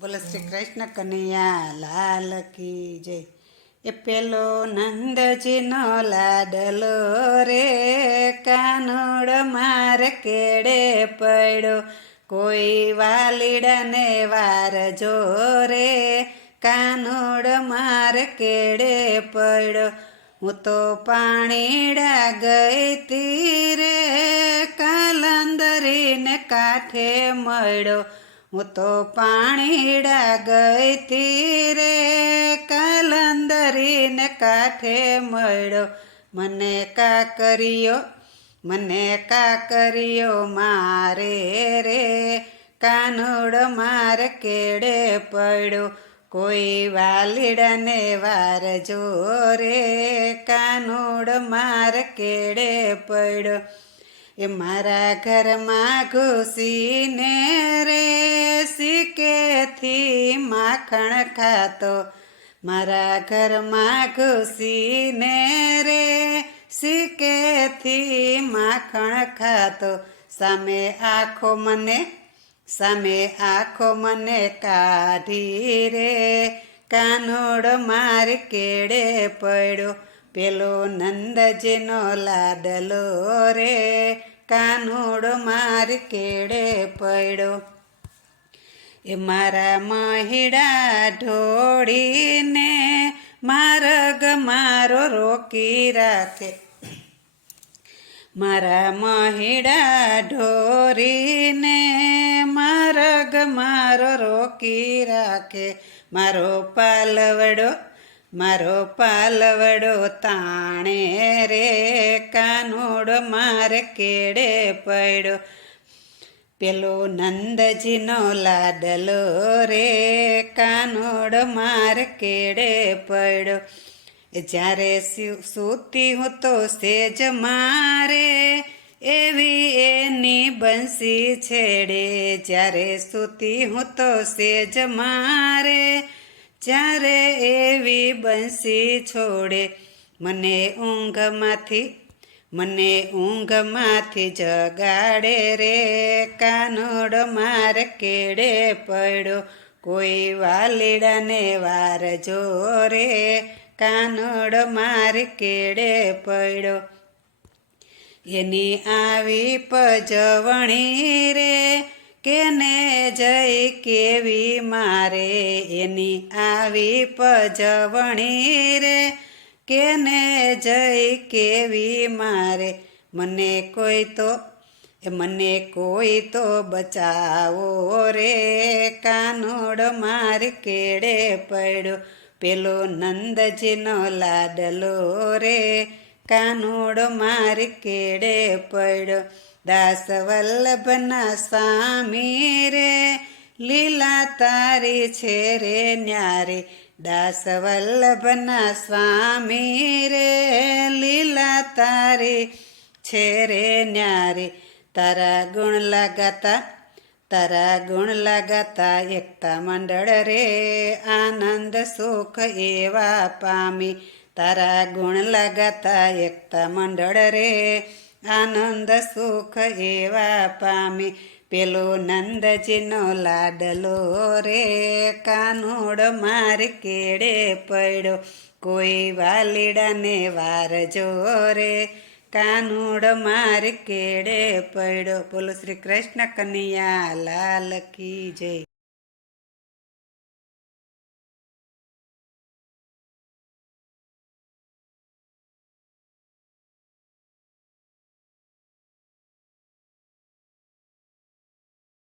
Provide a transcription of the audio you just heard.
બોલો શ્રી કૃષ્ણ કનૈયા લાલ કી જય. એ પેલો નંદજીનો લાડલો રે કાનુડ માર કેડે પડ્યો, કોઈ વાલીડાને વાર જો રે કાનુડ માર કેડે પડ્યો. હું તો પાણીડા ગઈ તી રે કાલંદરીને કાંઠે મળ્યો. હું તો પાણીડા ગઈ તી રે કાલંદરીને કાંઠે મળ્યો. મને કાકરીઓ મારે રે કાનુડ માર કેડે પડ્યો, કોઈ વાલીડાને વાર જો રે કાનુડ માર કેડે પડ્યો. એ મારા ઘરમાં ઘૂસીને રે સિક્કેથી માખણ ખાતો, મારા ઘરમાં ઘૂસીને રે સિક્કેથી માખણ ખાતો. સામે આંખો મને કાઢી રે કાનુડ માર કેડે પડ્યો. પેલો નંદજીનો લાડલો રે કાનુડ માર કેડે પડ્યો. એ મારા મહીડા ઢોળીને માર્ગ મારો રોકી રાખે, મારા મહીડા ઢોરીને માર્ગ મારો રોકી રાખે. મારો પાલવડો તાણે રે કાનુડ માર કેડે પડ્યો. પેલો નંદજીનો લાડલો રે કાનુડ માર કેડે પડ્યો. જ્યારે સૂતી હું તો સેજ મારે એવી એની બંસી છેડે, જ્યારે સૂતી હું તો સેજ મારે જ્યારે એવી બંસી છોડે. મને ઊંઘમાંથી જગાડે રે કાનુડ માર કેડે પડ્યો, કોઈ વાલીડાને વાર જો રે કાનુડ માર કેડે પડ્યો. એની આવી પજવણી રે કેને જઈ કેવી મારે, એની આવી પજવણી રે કેને જઈ કેવી મારે. મને કોઈ તો બચાવો રે કાનુડ માર કેડે પડ્યો. પેલો નંદજીનો લાડલો રે કાનુડ માર કેડે પડ્યો. દાસ વલ્લભના સ્વામી રે લીલા તારી છે રે ન્યારી, દાસ વલ્લભના સ્વામી રે લીલા તારી છે રે ન્યારી. તારા ગુણ લગાતા એકતા મંડળ રે આનંદ સુખ એવા પામી. તારા ગુણ લગાતા એકતા મંડળ રે આનંદ સુખ એવા પામી. પેલો નંદજીનો લાડલો રે કાનુડ માર કેડે પડ્યો, કોઈ વાલીડાને વાર જો રે કાનુડ માર કેડે પડ્યો. બોલો શ્રી કૃષ્ણ કનૈયા લાલ કી જય.